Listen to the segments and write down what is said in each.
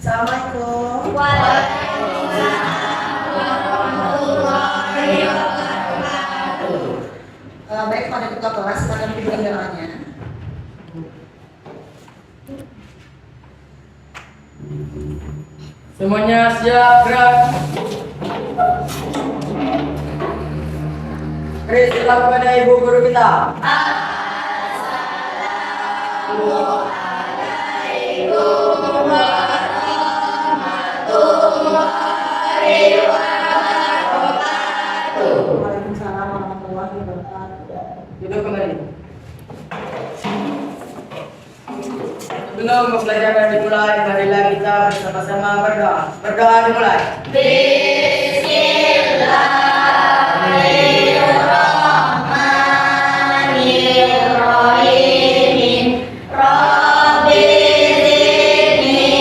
Assalamualaikum. Waalaikumsalam warahmatullahi wabarakatuh. Baik, pada ketua kelas, silakan pimpin doanya. Semuanya siap, gerak. Beri salam kepada ibu guru kita. Assalamualaikum warahmatullahi wabarakatuh. Waalaikumsalam warahmatullahi wabarakatuh. Duduk kembali. Sebelum pembelajaran dimulai, marilah kita bersama-sama berdoa. Berdoa dimulai. Bismillahirrahmanirrahim. Rabbi zidni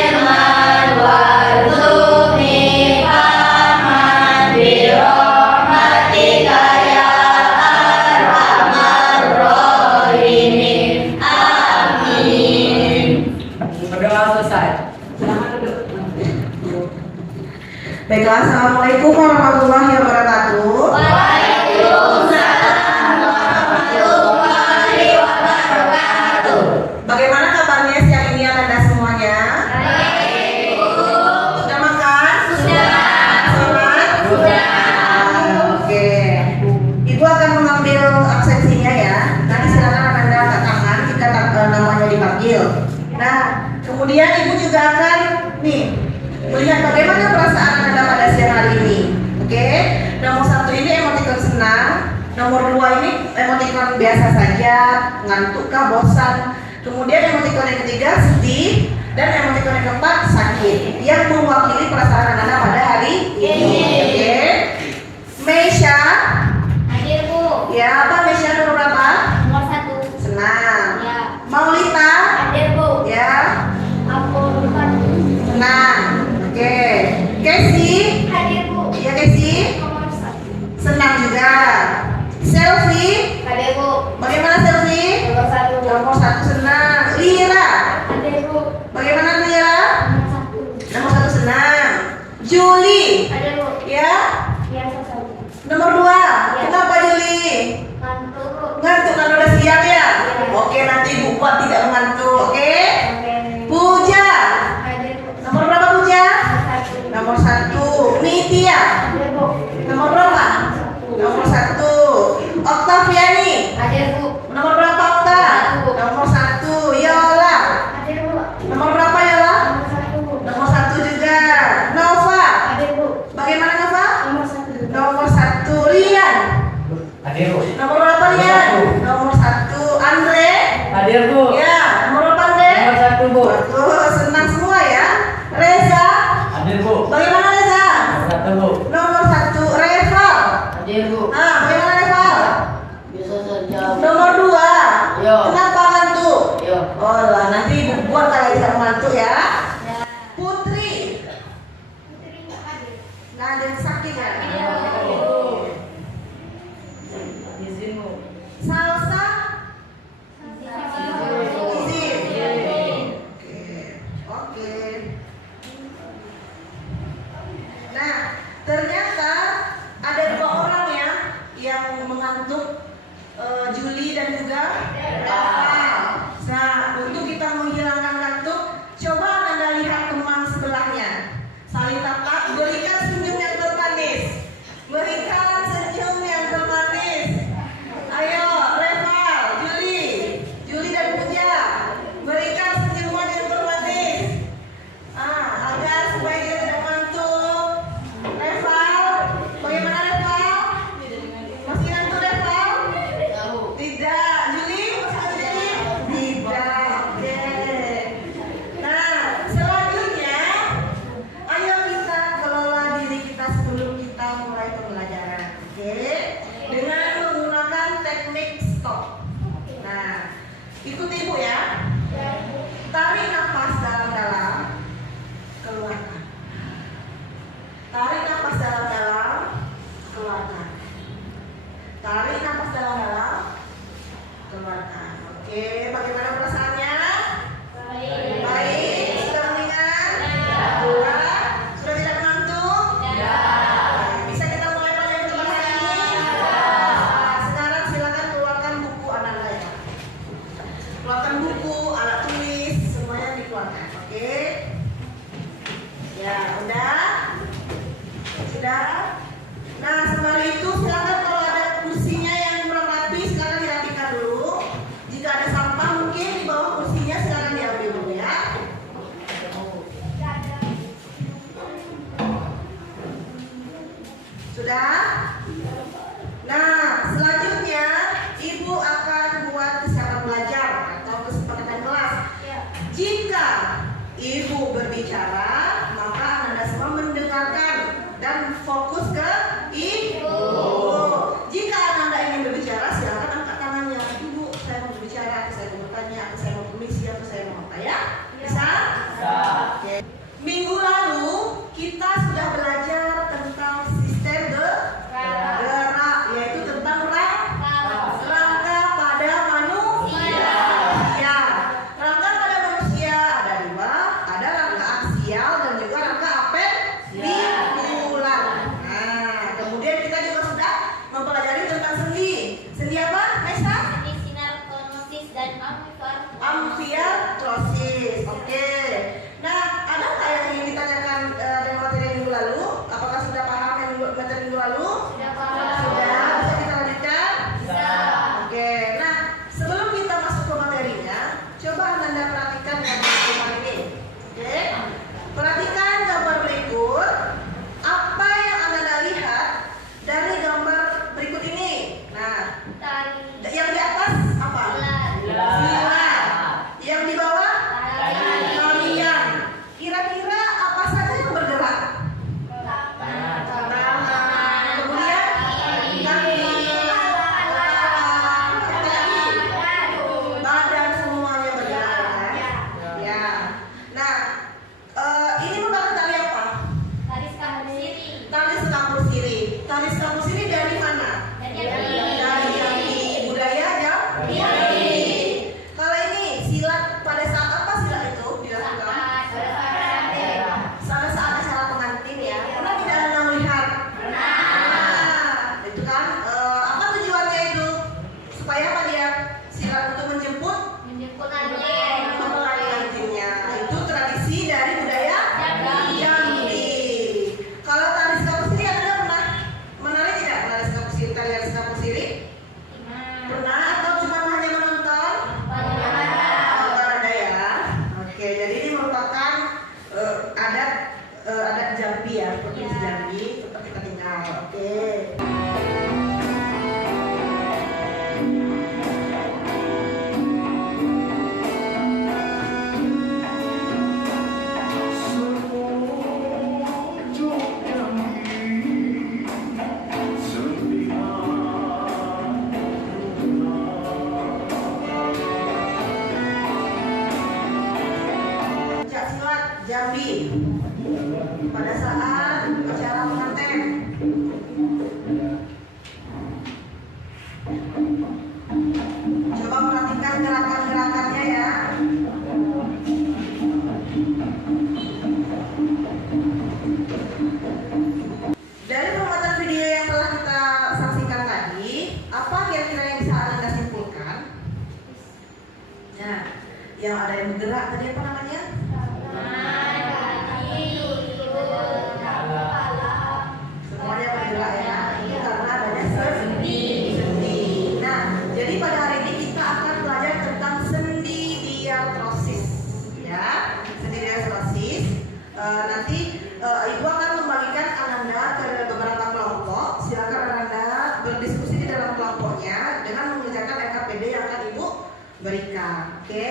ilman warzuqni fahman birahmatika ya arhamar rahimin. Amin. Berdoa selesai. Baiklah, assalamualaikum warahmatullahi wabarakatuh. Waalaikumsalam warahmatullahi wabarakatuh. Bagaimana kabarnya siang ini Anda semuanya? Baik, Bu. Sudah makan? Sudah. Sholat? Sudah. Oke. Ibu akan mengambil absensinya ya. Nanti silakan Anda angkat tangan jika namanya dipanggil. Nah, kemudian Ibu juga akan melihat bagaimana perasaan Anda pada siang hari ini. Oke. Nomor 1 ini emoticon senang. Nomor 2 ini emoticon biasa saja, ngantuk kah, bosan. Kemudian emoticon yang ketiga sedih, dan emoticon yang keempat sakit, yang mewakili perasaan Anda pada hari ini. Oke. Meisha, Hadir, Bu. ya apa Meisha nomor berapa? Nomor 1. Senang. Ya. Maulita, Hadir, Bu. ya Aku bukan. senang. Oke. Casey, Hadir, Bu. ya Casey, Nomor 1. senang juga. Selfie, Hadir, Bu. bagaimana Selfie? Nomor 1. Nomor 1 senang. Lira, Hadir, Bu. bagaimana Lira? Nomor 1. Nomor 1 senang. Julie, Hadir, Bu. ya Biasa saja. nomor 2. Kenapa Julie? Ngantuk, Bu. Ngantuk kan udah siap ya? Oke, nanti Ibu buat tidak mengantuk. Oke. Puja, Hadir, Bu. nomor berapa Puja? Nomor 1. Nomor 1. Nitya, Hadir, Bu. nomor berapa? Nomor 1. Oktaviani, Hadir, Bu. nomor berapa Okta? Nomor 1. Yola, Hadir, Bu. nomor berapa Yola? Nomor 1, Bu. Nomor 1 juga. Nova, Hadir, Bu. bagaimana Nova? Nomor 1. Nomor 1. Rian, Hadir, Bu. nomor berapa Rian? Nomor 1. Andre, Hadir, Bu. ya nomor berapa Andre? Nomor 1, Bu. Betul, senang semua ya. Reza, Hadir, Bu. bagaimana Reza? Nomor 1, Bu. Nomor 1. Reval, Hadir, Bu. bagaimana Reval? Bisa saja. Nomor 2. Yo. Kenapa ngantuk? Yo. Oh lah, nanti Ibu buat kalau tidak ngantuk ya. Putri, nggak ada yang sakit ya? Izinmu. Salsa, izin. Oke. Nah, ternyata ada 2 orang ya yang mengantuk, Julie dan juga Rafa. Nah, untuk kita menghilangkan kantuk, coba Anda Ibu berbicara, maka Anda semua mendengarkan dan fokus ke Ibu. Jika Anda ingin berbicara, silakan angkat tangannya. Ibu, saya mau berbicara, saya mau bertanya, saya mau permisi, atau saya mau apa ya? Bisa? Oke. Minggu lalu kita sudah belajar tentang sistem gerak, yaitu tentang rangka pada manusia. Ya, rangka pada manusia ada dua, ada rangka aksial dan juga rangka apendikular. Nah, kemudian kita juga sudah mempelajari tentang sendi. Sendi apa, Nesa? Sendi sinartonosis dan Amfiartrosis. Oke. Nah, ada nggak yang ingin ditanyakan dari materi minggu lalu? Apakah sudah paham yang materi minggu lalu? Sudah paham. Sudah. Bisa kita lanjutkan? Bisa. Oke. Nah, sebelum kita masuk ke materinya, coba Anda perhatikan gambar ini. Oke. Perhatikan gambar berikut. Apa yang Anda lihat dari gambar berikut ini? Nah, Tali. yang di atas apa? Bulan. Bulan. Yang di bawah? Tali. Kalian. Kira-kira apa saja yang bergerak? Tangan. Kemudian kaki. Badan semuanya bergerak ya. Ya. Nah, ini merupakan tali apa? Tali sekam siri. Tali sekapur siri. Tali sekapur siri dari mana? Dari Jambi. Budaya Jambi. Kalau ini silat, pada saat apa silat itu dilakukan? Pada saat acara pengantin ya. Pernah tidak Anda melihat? Nah, itu kan apa tujuannya itu? Supaya apa dia? Silat untuk menjemput Menjemput anjing. mempelai nantinya. Itu tradisi dari budaya Jambi. Kalau tali sekapur siri Anda pernah menarik tidak? Tali sekapur siri, tali sekapur siri? Pernah atau cuma hanya menonton? Nonton ada ya. Oke, jadi ini merupakan adat Jambi ya, provinsi Jambi tempat kita tinggal. Oke. Pencak silat Jambi pada saat acara pengantin. Coba perhatikan gerakan-gerakannya ya. Dari pembuatan video yang telah kita saksikan tadi, apa kira-kira yang bisa Anda simpulkan? Nah, yang ada yang bergerak tadi apa namanya? Semuanya bergerak ya. Itu karena adanya sendi. Nah, jadi pada hari ini kita akan belajar tentang sendi diartrosis, ya. Sendi diartrosis. Nanti Ibu akan membagikan Ananda ke beberapa kelompok. Silakan Ananda berdiskusi di dalam kelompoknya dengan mengerjakan RKPD yang akan Ibu berikan. Oke?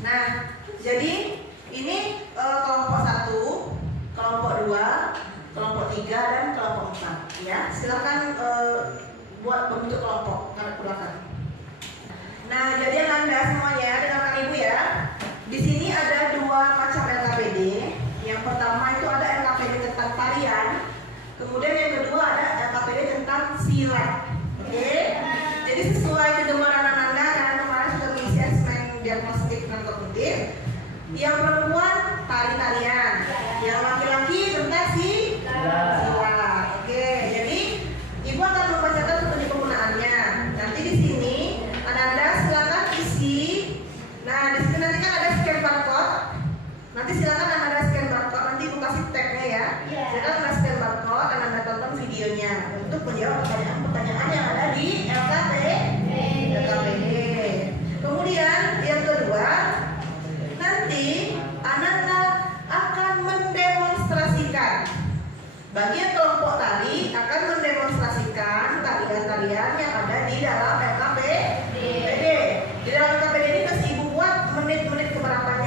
Nah, jadi ini kelompok 1, kelompok 2, kelompok 3 dan kelompok 4 ya. Silakan buat bentuk kelompok belakang. Nah, jadi Anda semuanya dengarkan Ibu ya. Di sini ada dua macam RKPD. Yang pertama itu ada RKPD tentang tarian. Kemudian yang kedua ada RKPD tentang silat. Oke? Jadi sesuai kegemaran Anda karena kemarin sudah mengisi asesmen diagnostik dan kognitif. Yang perempuan tari-tarian, yang laki-laki tentang silat. Oke, jadi Ibu akan membacakan seperti penggunaannya. Nanti di sini Anda silakan isi. Nah, di sini nanti kan ada scan barcode. Nanti silakan Anda scan barcode. Nanti Ibu kasih tagnya ya. Silakan Anda scan barcode dan Anda tonton videonya untuk menjawab pertanyaan-pertanyaan yang ada di LKPD. Kemudian yang kedua, nanti Ananda akan mendemonstrasikan. Bagian kelompok tari akan mendemonstrasikan tarian-tarian yang ada di dalam LKPD. Di dalam LKPD ini terus Ibu buat menit-menit keberapa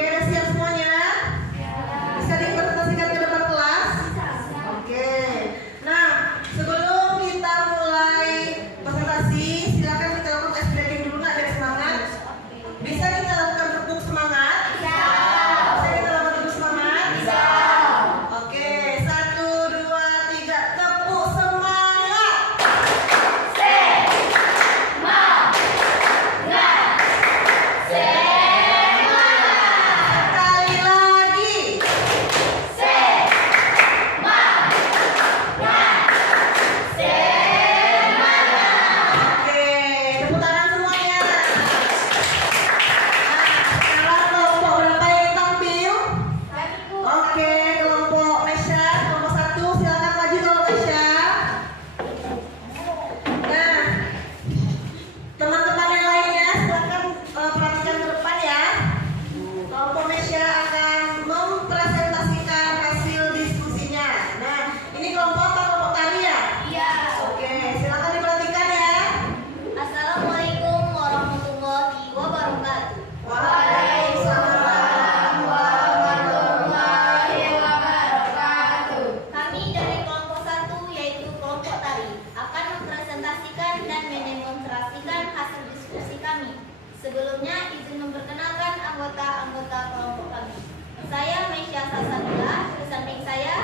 Oke, udah siap semuanya? Bisa dipresentasikan ke depan kelas? Oke. Nah, sebelum kita mulai presentasi, silakan kita lakukan ice breaking dulu, nak, biar semangat. Bisa kita lakukan tepuk semangat? Bisa kita lakukan tepuk semangat? Oke, 1, 2, 3, tepuk semangat. Sekali lagi. Oke, tepuk tangan semuanya. Nah, sekarang kelompok berapa yang tampil? Oke, kelompok Mesya, kelompok 1, silakan maju kelompok Mesya. Nah, teman-teman yang lainnya silakan perhatikan ke depan ya. Kelompok Mesya akan mempresentasikan hasil diskusinya. Nah, ini kelompok apa, kelompok tari ya? Oke, silakan diperhatikan ya. Assalamualaikum warahmatullahi wabarakatuh. Waalaikumsalam warahmatullahi wabarakatuh. Kami dari kelompok 1 yaitu kelompok tari akan mempresentasikan dan mendemonstrasikan hasil diskusi kami. Sebelumnya izin memperkenalkan anggota-anggota kelompok kami. Saya Mesya Sasanila, di samping saya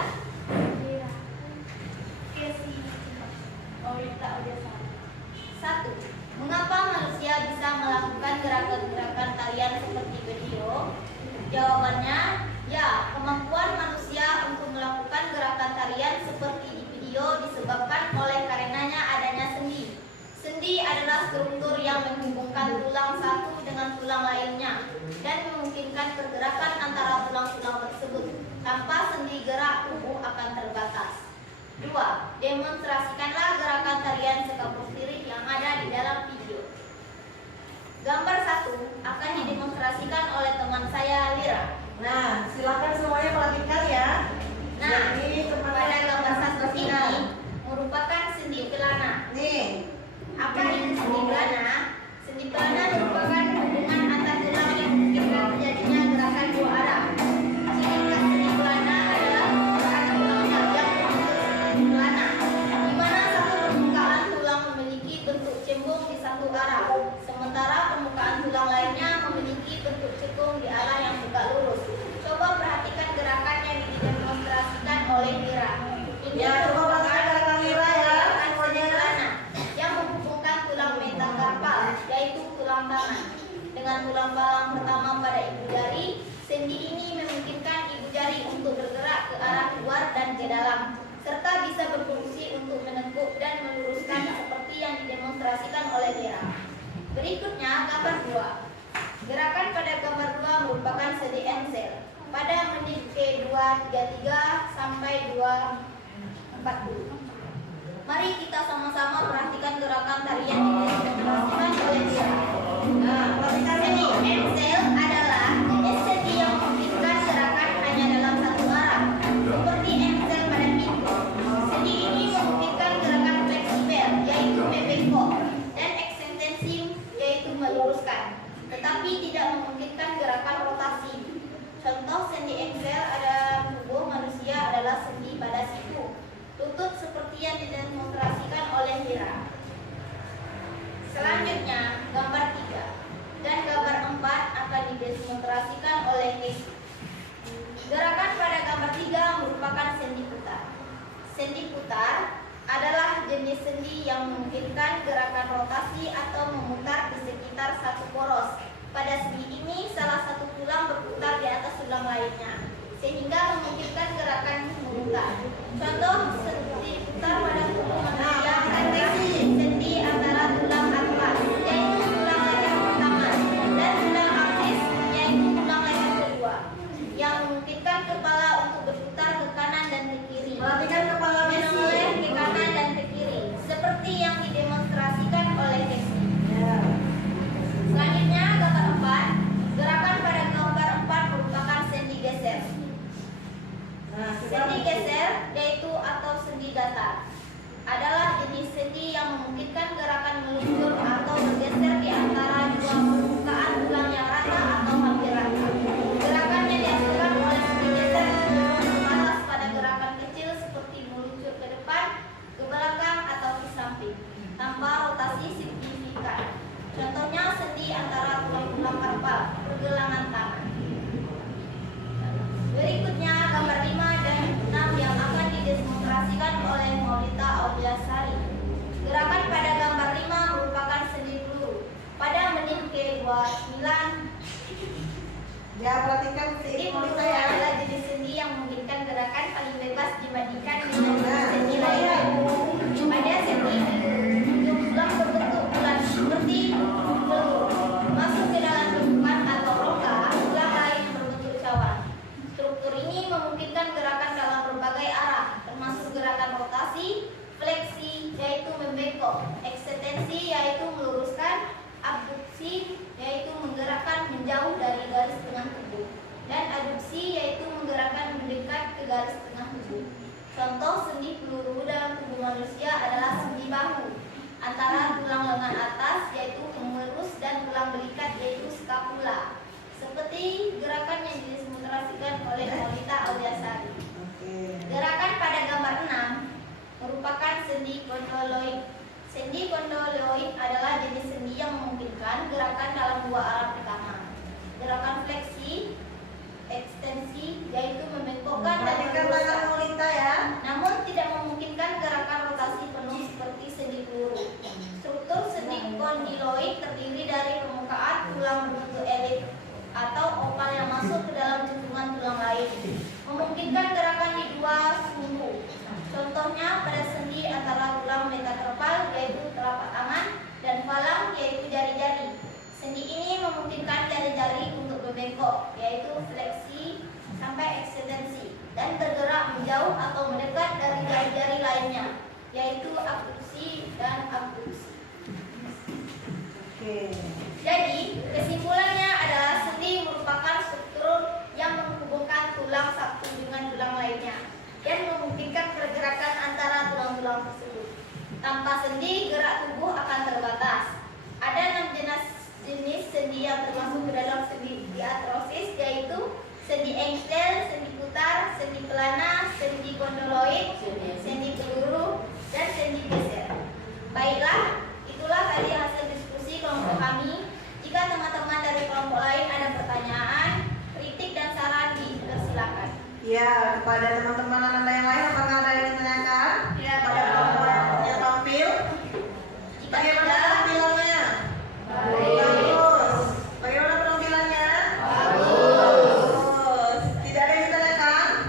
Satu, mengapa manusia bisa melakukan gerakan-gerakan tarian seperti video? Jawabannya, ya, kemampuan manusia untuk melakukan gerakan tarian seperti di video disebabkan oleh karenanya adanya sendi. Sendi adalah struktur yang menghubungkan tulang satu dengan tulang lainnya dan memungkinkan pergerakan antara tulang-tulang tersebut. Tanpa sendi gerak, tubuh akan terbatas. 2. Demonstrasikanlah gerakan tarian sekapur sirih yang ada di dalam video. Gambar 1 akan didemonstrasikan oleh teman saya, Lira. Nah, silakan semuanya perhatikan ya. Nah, Jadi, pada gambar 1 ini merupakan sendi pelana. nih, Apa itu sendi pelana? Sendi pelana merupakan hubungan antar tulang yang memungkinkan terjadinya gerakan dua arah. Ciri khas sendi pelana adalah permukaan tulangnya yang membentuk sendi pelana, di mana satu permukaan tulang memiliki bentuk cembung di satu arah, sementara permukaan tulang lainnya memiliki bentuk cekung di arah yang tegak lurus. Coba perhatikan gerakan yang didemonstrasikan oleh Mira. Ini ya coba perhatikan gerakan Lira ya. gerakan sendi pelana yang menghubungkan tulang metakarpal, yaitu tulang tangan, dengan tulang palang pertama pada ibu jari. Sendi ini memungkinkan ibu jari untuk bergerak ke arah luar dan ke dalam, serta bisa berfungsi untuk menekuk dan meluruskan seperti yang didemonstrasikan oleh Mira. Berikutnya gambar 2. Gerakan pada gambar 2 merupakan sendi engsel pada menit ke-233 sampai 240. Mari kita sama-sama perhatikan gerakan tarian yang didemonstrasikan oleh Mira. Nah, perhatikan Sendi dulu. engsel adalah jenis sendi yang memungkinkan gerakan hanya dalam satu arah, seperti engsel pada pintu. Sendi ini memungkinkan gerakan fleksibel, yaitu membengkok, dan ekstensi, yaitu meluruskan, tetapi tidak memungkinkan gerakan rotasi. Contoh sendi engsel pada tubuh manusia adalah sendi pada siku, lutut seperti yang didemonstrasikan oleh Mira. Selanjutnya, gambar 3 dan gambar 4 akan didemonstrasikan oleh Casey. Gerakan pada gambar 3 merupakan sendi putar. Sendi putar adalah jenis sendi yang memungkinkan gerakan rotasi atau memutar di sekitar satu poros. Pada sendi ini, salah satu tulang berputar di atas tulang lainnya, sehingga memungkinkan gerakan memutar. Contoh sendi putar pada tubuh manusia adalah sendi antara tulang atlas, yaitu tulang leher pertama, dan tulang aksis, yaitu tulang leher kedua, yang memungkinkan kepala untuk berputar ke kanan dan ke kiri, Perhatikan kepala menoleh Messi. ke kanan dan ke kiri, seperti yang didemonstrasikan oleh Casey. Ya. Selanjutnya gambar 4. Gerakan pada gambar 4 merupakan sendi geser. Nah, kita Sendi geser yaitu atau Ya, perhatikan Sendi si peluru Monita ya. adalah jenis sendi yang memungkinkan gerakan paling bebas dibandingkan dengan jenis sendi lainnya. Pada sendi ujung tulang berbentuk bulat seperti peluru masuk ke dalam lengkungan atau rongga tulang lain yang berbentuk cawan. Struktur ini memungkinkan gerakan dalam berbagai arah, termasuk gerakan rotasi, fleksi yaitu membengkok, ekstensi yaitu meluruskan, abduksi yaitu menggerakkan menjauh dari garis tengah tubuh, dan aduksi yaitu menggerakkan mendekat ke garis tengah tubuh. Contoh sendi peluru dalam tubuh manusia adalah sendi bahu antara tulang lengan atas yaitu humerus dan tulang belikat yaitu scapula, seperti gerakan yang didemonstrasikan oleh Monita Auliasari. Gerakan pada gambar 6 merupakan sendi kondoloid. Sendi kondoloid adalah jenis sendi yang memungkinkan gerakan dalam dua arah utama. Gerakan fleksi, ekstensi yaitu membengkokkan dan Perhatikan tangan meluruskan. Monita ya. Namun tidak memungkinkan gerakan rotasi penuh seperti sendi peluru. Struktur sendi kondyloid terdiri dari permukaan tulang berbentuk elip atau opal yang masuk ke dalam cekungan tulang lain, memungkinkan gerakan di dua sumbu. Contohnya pada sendi antara tulang metatarpal yaitu telapak tangan dan falang yaitu jari-jari. Sendi ini memungkinkan jari-jari untuk membengkok yaitu fleksi sampai ekstensi dan bergerak menjauh atau mendekat dari jari-jari lainnya yaitu abduksi dan abduksi. Jadi kesimpulannya adalah sendi merupakan struktur yang menghubungkan tulang satu dengan tulang lainnya dan memungkinkan pergerakan antara tulang-tulang tersebut. Tanpa sendi, gerak tubuh akan terbatas. Ada 6 jenis sendi yang termasuk ke dalam sendi diatrosis, yaitu sendi engsel, sendi putar, sendi pelana, sendi kondoloid, sendi peluru, dan sendi geser. Baiklah, itulah tadi hasil diskusi kelompok kami. Jika teman-teman dari kelompok lain ada pertanyaan, kritik, dan saran, dipersilakan. Ya, kepada teman-teman Anda yang lain, apakah ada yang ditanyakan? Ya, Pada kelompok yang tampil? Bagaimana penampilannya? Bagus. Bagaimana penampilannya? Bagus. Tidak ada yang ditanyakan?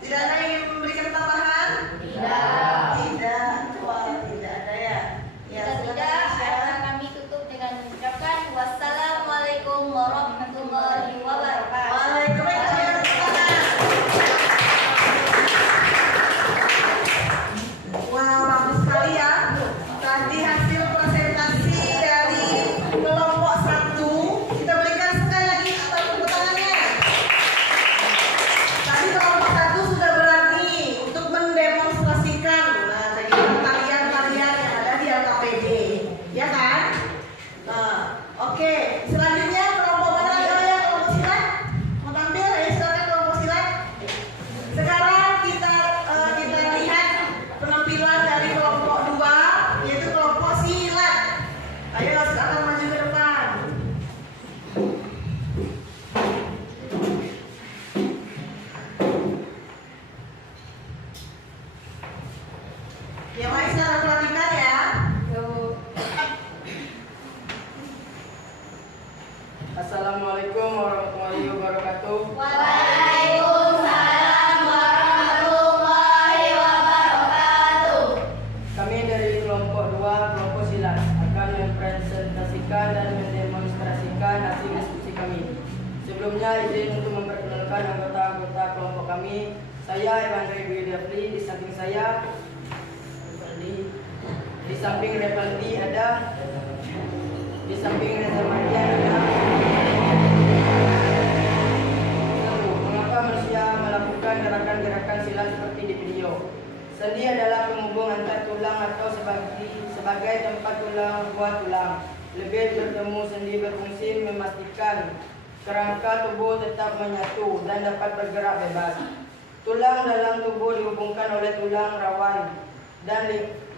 Tidak ada yang ingin memberikan tambahan? Tidak. Wah, tidak ada ya. Ya, Jika tidak, acara kami tutup dengan mengucapkan wassalamualaikum warahmatullahi wabarakatuh. Waalaikumsalam. Wow, bagus sekali ya. Tadi hasil presentasi dari kelompok 1. Kita berikan sekali lagi tepuk tangannya. Tadi kelompok 1 sudah berani untuk mendemonstrasikan tarian-tarian yang ada di LKPD, ya kan? Nah, oke. Selanjutnya kelompok mana lagi ya? Kelompok silat mau tampil ya, silakan kelompok silat. Sekarang kita lihat penampilan dari kelompok 2, yaitu kelompok silat. Ayo silakan maju ke depan. Ya, mari sekarang perhatikan ya. Assalamualaikum warahmatullahi wabarakatuh. Waalaikumsalam warahmatullahi wabarakatuh. Kami dari kelompok 2, kelompok silat, akan mempresentasikan dan mendemonstrasikan hasil diskusi kami. Sebelumnya izin untuk memperkenalkan anggota-anggota kelompok kami. Saya Evandre Dwi Devli, di samping saya di samping Revaldi ada, di samping Reza Mardian ada. Mengapa manusia melakukan gerakan-gerakan silat seperti di video? Sendi adalah penghubung antar tulang atau sebagai tempat tulang buat tulang. Lebih bertemu sendi berfungsi memastikan kerangka tubuh tetap menyatu dan dapat bergerak bebas. Tulang dalam tubuh dihubungkan oleh tulang rawan dan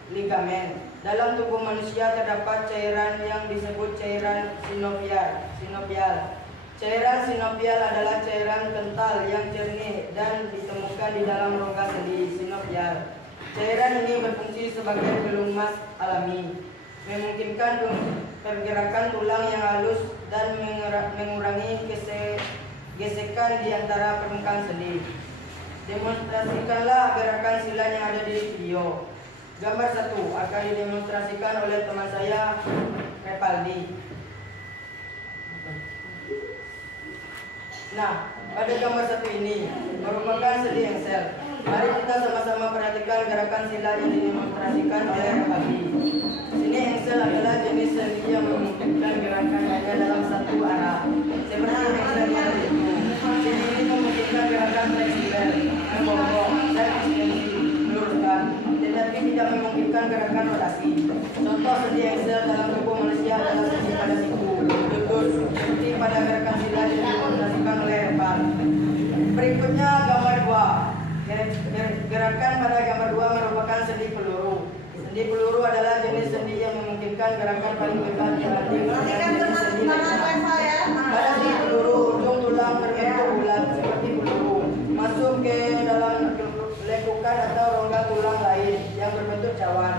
ligamen. Dalam tubuh manusia terdapat cairan yang disebut cairan sinovial. Cairan sinovial adalah cairan kental yang jernih dan ditemukan di dalam rongga sendi sinovial. Cairan ini berfungsi sebagai pelumas alami, memungkinkan pergerakan tulang yang halus dan mengurangi gesekan di antara permukaan sendi. Demonstrasikanlah gerakan sila yang ada di video. Gambar 1 akan didemonstrasikan oleh teman saya, Repaldi. Nah, pada gambar 1 ini merupakan sendi engsel. Mari kita sama-sama perhatikan gerakan sila yang didemonstrasikan oleh Repaldi. Sini engsel adalah jenis sendi yang memungkinkan gerakan hanya dalam satu arah. Seperti engsel yang itu. Sini ini memungkinkan gerakan fleksibel, membongkok, dan ekstensi, meluruskan, tetapi tidak memungkinkan gerakan rotasi. Contoh sendi engsel dalam tubuh manusia adalah sendi pada siku, lutut, seperti pada gerakan sila yang didemonstrasikan oleh Repal. Berikutnya gambar 2. Gerakan pada gambar 2 merupakan sendi peluru. Sendi peluru adalah jenis sendi yang memungkinkan gerakan paling bebas dibanding sendi lainnya. Pada sendi peluru, ujung tulang berbentuk bulat seperti peluru masuk ke dalam lekukan atau rongga tulang lain yang berbentuk cawan.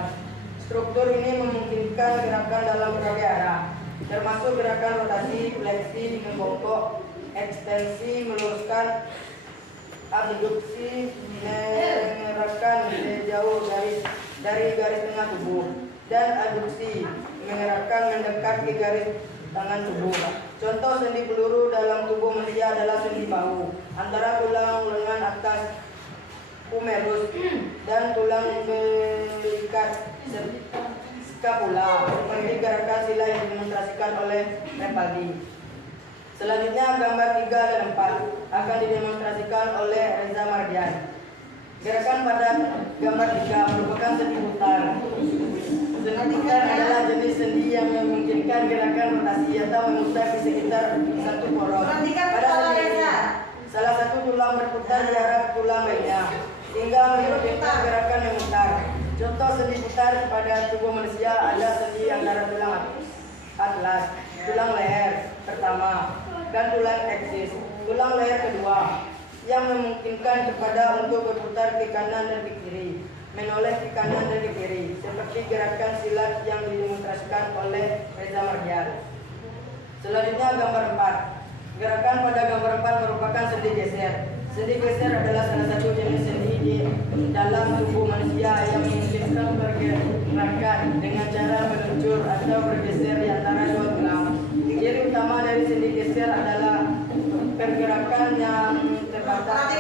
Struktur ini memungkinkan gerakan dalam berbagai arah, termasuk gerakan rotasi, fleksi, membongkok, ekstensi, meluruskan, abduksi, mengerahkan jauh dari garis tengah tubuh, dan aduksi, mengerahkan mendekat ke garis tangan tubuh. Contoh sendi peluru dalam tubuh manusia adalah sendi bahu antara tulang lengan atas humerus dan tulang belikat skapula, seperti gerakan sila yang didemonstrasikan oleh Repaldi. Selanjutnya gambar 3 dan 4 akan didemonstrasikan oleh Reza Mardian. Gerakan pada gambar 3 merupakan sendi putar. Sendi putar adalah jenis sendi yang memungkinkan gerakan rotasi atau memutar di sekitar satu poros. Pada sendi ini, salah satu tulang berputar di arah tulang lainnya, hingga memungkinkan gerakan memutar. Contoh sendi putar pada tubuh manusia ada sendi antara tulang atlas, tulang leher pertama, dan tulang eksis, tulang leher kedua, yang memungkinkan kepada untuk berputar ke kanan dan ke kiri, menoleh ke kanan dan ke kiri, seperti gerakan silat yang didemonstrasikan oleh Reza Mardian. Selanjutnya gambar 4. Gerakan pada gambar 4 merupakan sendi geser. Sendi geser adalah salah satu jenis sendi di dalam tubuh manusia yang memungkinkan pergerakan dengan cara meluncur atau bergeser di antara dua tulang. Ciri utama dari sendi geser adalah pergerakan yang terbatas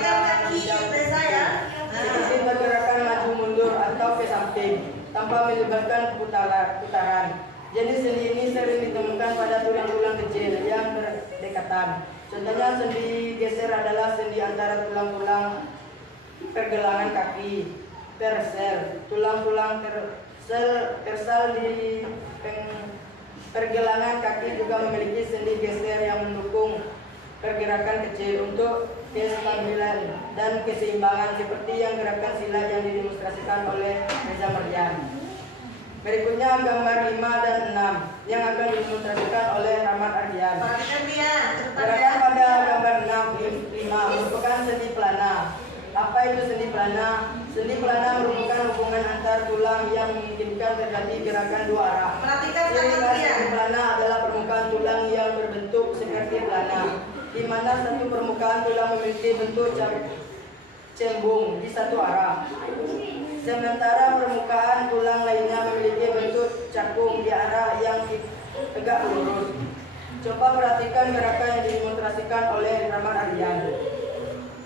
seperti pergerakan maju mundur atau ke samping tanpa melibatkan putaran. Jenis sendi ini sering ditemukan pada tulang-tulang kecil yang berdekatan. Contohnya sendi geser adalah sendi antara tulang-tulang pergelangan kaki, tersel, tulang-tulang tersal di pergelangan kaki juga memiliki sendi geser yang mendukung pergerakan kecil untuk kestabilan dan keseimbangan seperti yang gerakan silat yang didemonstrasikan oleh Reza Mardian. Berikutnya gambar 5 dan 6 yang akan didemonstrasikan oleh Rahmat Ardian. Gerakan pada gambar 5 merupakan sendi pelana. Apa itu sendi pelana? Sendi pelana merupakan hubungan antar tulang yang memungkinkan terjadi gerakan dua arah. Ciri khas sendi pelana adalah permukaan tulang yang berbentuk seperti pelana, di mana satu permukaan tulang memiliki bentuk cembung di satu arah, sementara permukaan tulang lainnya memiliki bentuk cakung di arah yang tegak lurus. Coba perhatikan gerakan yang didemonstrasikan oleh Rahmat Ardian.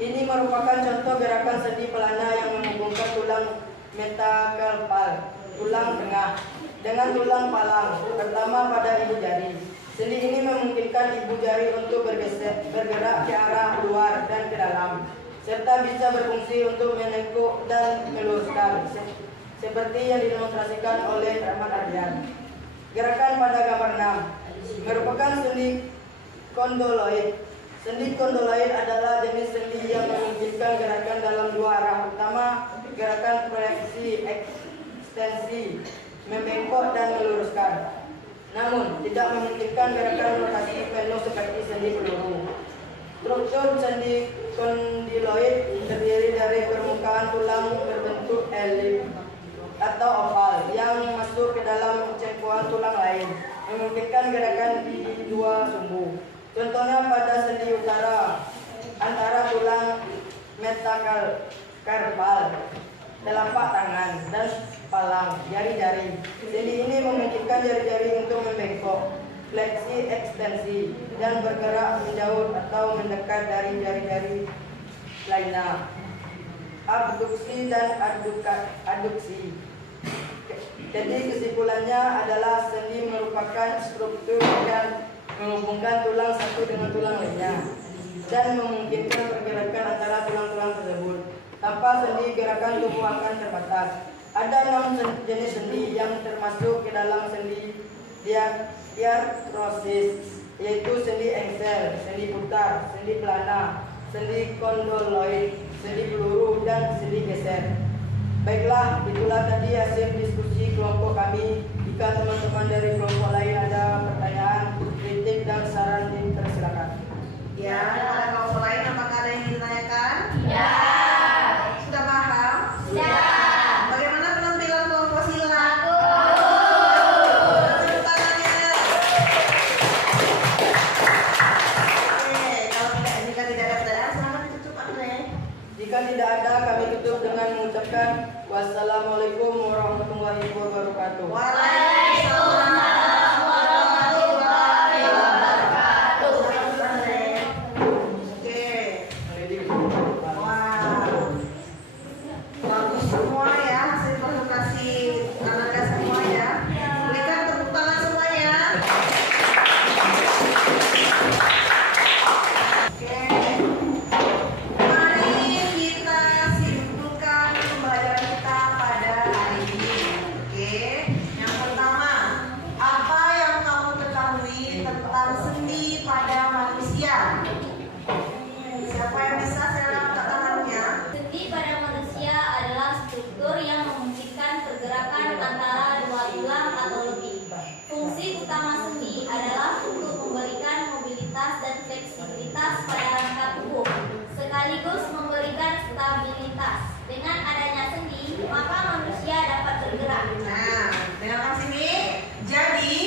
Ini merupakan contoh gerakan sendi pelana yang menghubungkan tulang metakarpal, tulang tengah, dengan tulang palang pertama pada ibu jari. Sendi ini memungkinkan ibu jari untuk bergerak ke arah luar dan ke dalam, serta bisa berfungsi untuk menekuk dan meluruskan, seperti yang didemonstrasikan oleh Rahmat Ardian. Gerakan pada gambar 6 merupakan sendi kondoloid. Sendi kondoloid adalah jenis sendi yang memungkinkan gerakan dalam dua arah. Pertama, gerakan fleksi, ekstensi, membengkok dan meluruskan. Namun, tidak memungkinkan gerakan rotasi penuh seperti sendi peluru. Struktur sendi kondyloid terdiri dari permukaan tulang berbentuk elip atau oval yang masuk ke dalam cengkuan tulang lain, memungkinkan gerakan di dua sumbu. Contohnya pada sendi utara antara tulang metakarpal, telapak tangan dan palang jari-jari. Sendi ini memungkinkan jari-jari untuk membengkok, fleksi, ekstensi, dan bergerak menjauh atau mendekat dari jari-jari lainnya. Abduksi dan aduksi. Jadi kesimpulannya adalah sendi merupakan struktur yang menghubungkan tulang satu dengan tulang lainnya dan memungkinkan pergerakan antara tulang-tulang tersebut. Tanpa sendi, gerakan tubuh akan terbatas. Ada 6 jenis sendi yang termasuk ke dalam sendi diartrosis, yaitu sendi engsel, sendi putar, sendi pelana, sendi kondoloid, sendi peluru, dan sendi geser. Baiklah, itulah tadi hasil diskusi kelompok kami. Jika teman-teman dari kelompok lain ada pertanyaan, kritik, dan saran, dipersilakan. Ya, ada kelompok lain apakah ada yang ditanyakan? Ya. Sudah paham? Ya. Bagaimana penampilan kelompok silat? Tepuk tangannya. Oke, kalau jika tidak ada pertanyaan, silakan ditutup, Andre. Jika tidak ada, kami tutup dengan mengucapkan wassalamualaikum warahmatullahi wabarakatuh. Waalaikumsalam warahmatullahi wabarakatuh. Oke. Wah, bagus semua ya hasil presentasi Anda semua ya. Berikan tepuk tangan semuanya. Oke. Mari kita simpulkan pembelajaran kita pada hari ini. Oke. Yang pertama, apa yang kamu ketahui tentang sendi pada manusia? Siapa yang bisa saya angkat tangannya? Sendi pada manusia adalah struktur yang memungkinkan pergerakan antara dua tulang atau lebih. Fungsi utama sendi adalah untuk memberikan mobilitas dan fleksibilitas pada rangka tubuh, sekaligus memberikan stabilitas. Dengan adanya sendi, maka manusia dapat bergerak. Nah, dengarkan sini. Jadi,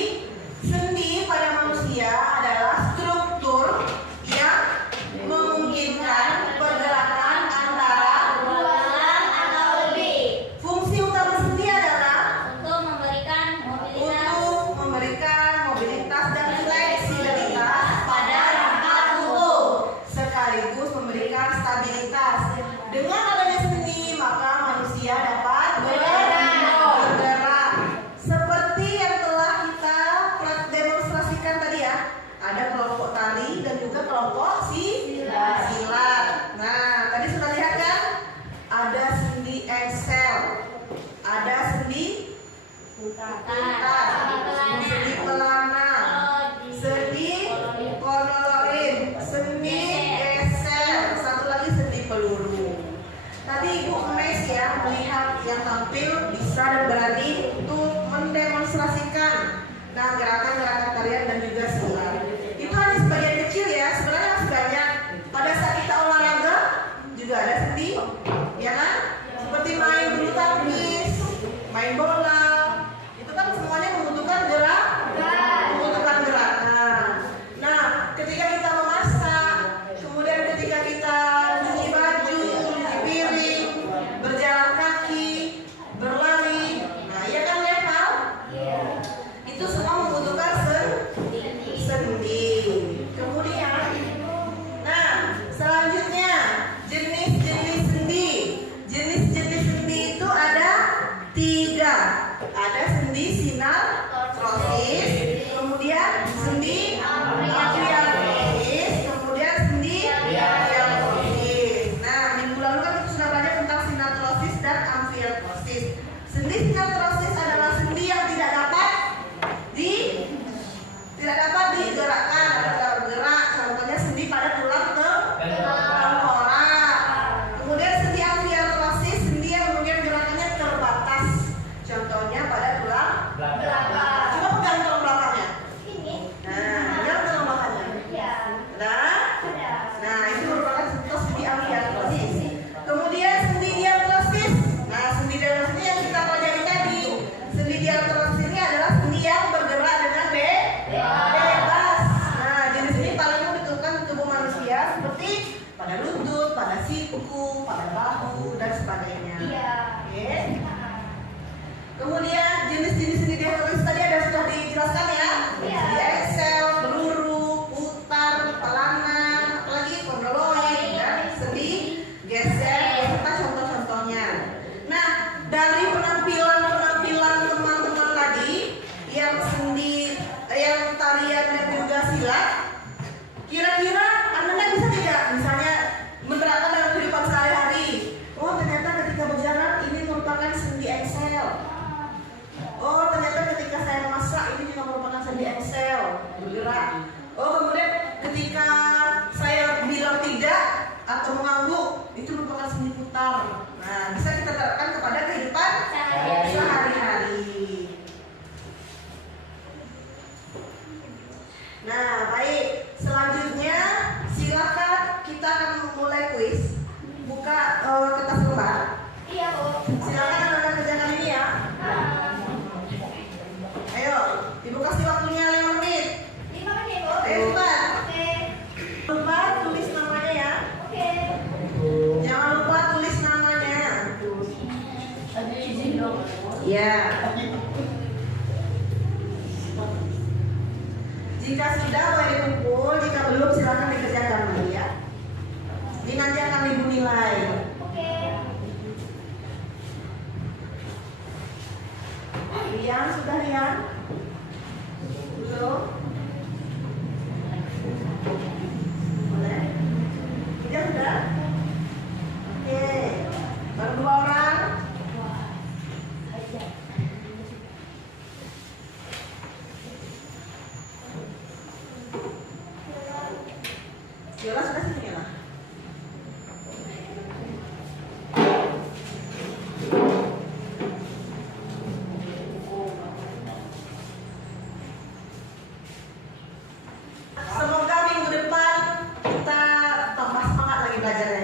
sendi pada manusia adalah struktur yang memungkinkan pergerakan antara Dua tulang atau lebih fungsi utama sendi adalah untuk memberikan mobilitas. untuk memberikan mobilitas dan fleksibilitas pada rangka tubuh, sekaligus memberikan stabilitas. Dengan adanya sendi, maka manusia dapat bergerak. Seperti yang telah kita demonstrasikan tadi ya, ada kelompok tari dan juga kelompok silat. Nah, tadi sudah lihat kan? Ada sendi engsel, ada sendi putar, sendi pelana, sendi kondoloid, sendi geser, satu lagi sendi peluru. Tadi Ibu Mes ya melihat yang tampil bisa dan berani untuk mendemonstrasikan gerakan-gerakan tarian dan juga silat. Itu hanya sebagian kecil ya, sebenarnya masih banyak. Pada saat kita olahraga juga ada sendi, ya kan? Seperti main bulu tangkis, main bola, itu kan semuanya membutuhkan gerak. Nah, ketika kita memasak, kemudian ketika kita cuci baju, cuci piring, berjalan kaki, berlari, nah iya kan level? Itu semua membutuhkan seperti pada lutut, pada siku, pada bahu dan sebagainya. Iya. Oke. Kemudian jenis-jenis sendi diatonis tadi ada sudah dijelaskan ya. Iya. Sendi Excel, peluru, putar, pelana, apalagi kondoloid dan sendi geser serta contoh-contohnya. Nah, dari penampilan teman-teman tadi yang sendi, yang tarian dan juga silat, kira-kira Anda bisa tidak misalnya menerapkan dalam kehidupan sehari-hari? Oh, ternyata ketika berjalan ini merupakan sendi Excel. Oh, ternyata ketika saya masak ini juga merupakan sendi Excel bergerak. Oh, kemudian ketika saya bilang tidak atau mengangguk itu merupakan sendi putar. Nah, bisa kita terapkan kepada kehidupan sehari-hari. Nah, baik. Selanjutnya silakan kita akan mulai kuis. Buka kertas lembar. Iya, Bu. Silakan Anda kerjakan ini ya. Ayo, Ibu kasih waktunya 5 menit. 5 menit, Bu. Ayo cepat. Oke. Lupa tulis namanya ya. Oke. Jangan lupa tulis namanya. Tadi izin dong. Ya. Jika sudah boleh dikumpul, jika belum silakan dikerjakan dulu ya. Ini nanti akan Ibu nilai. Oke. Rian, sudah Rian? Belum? Boleh? Tiga sudah? Oke. Baru 2 orang? Yola sudah sini lah. Semoga minggu depan kita tambah semangat lagi belajar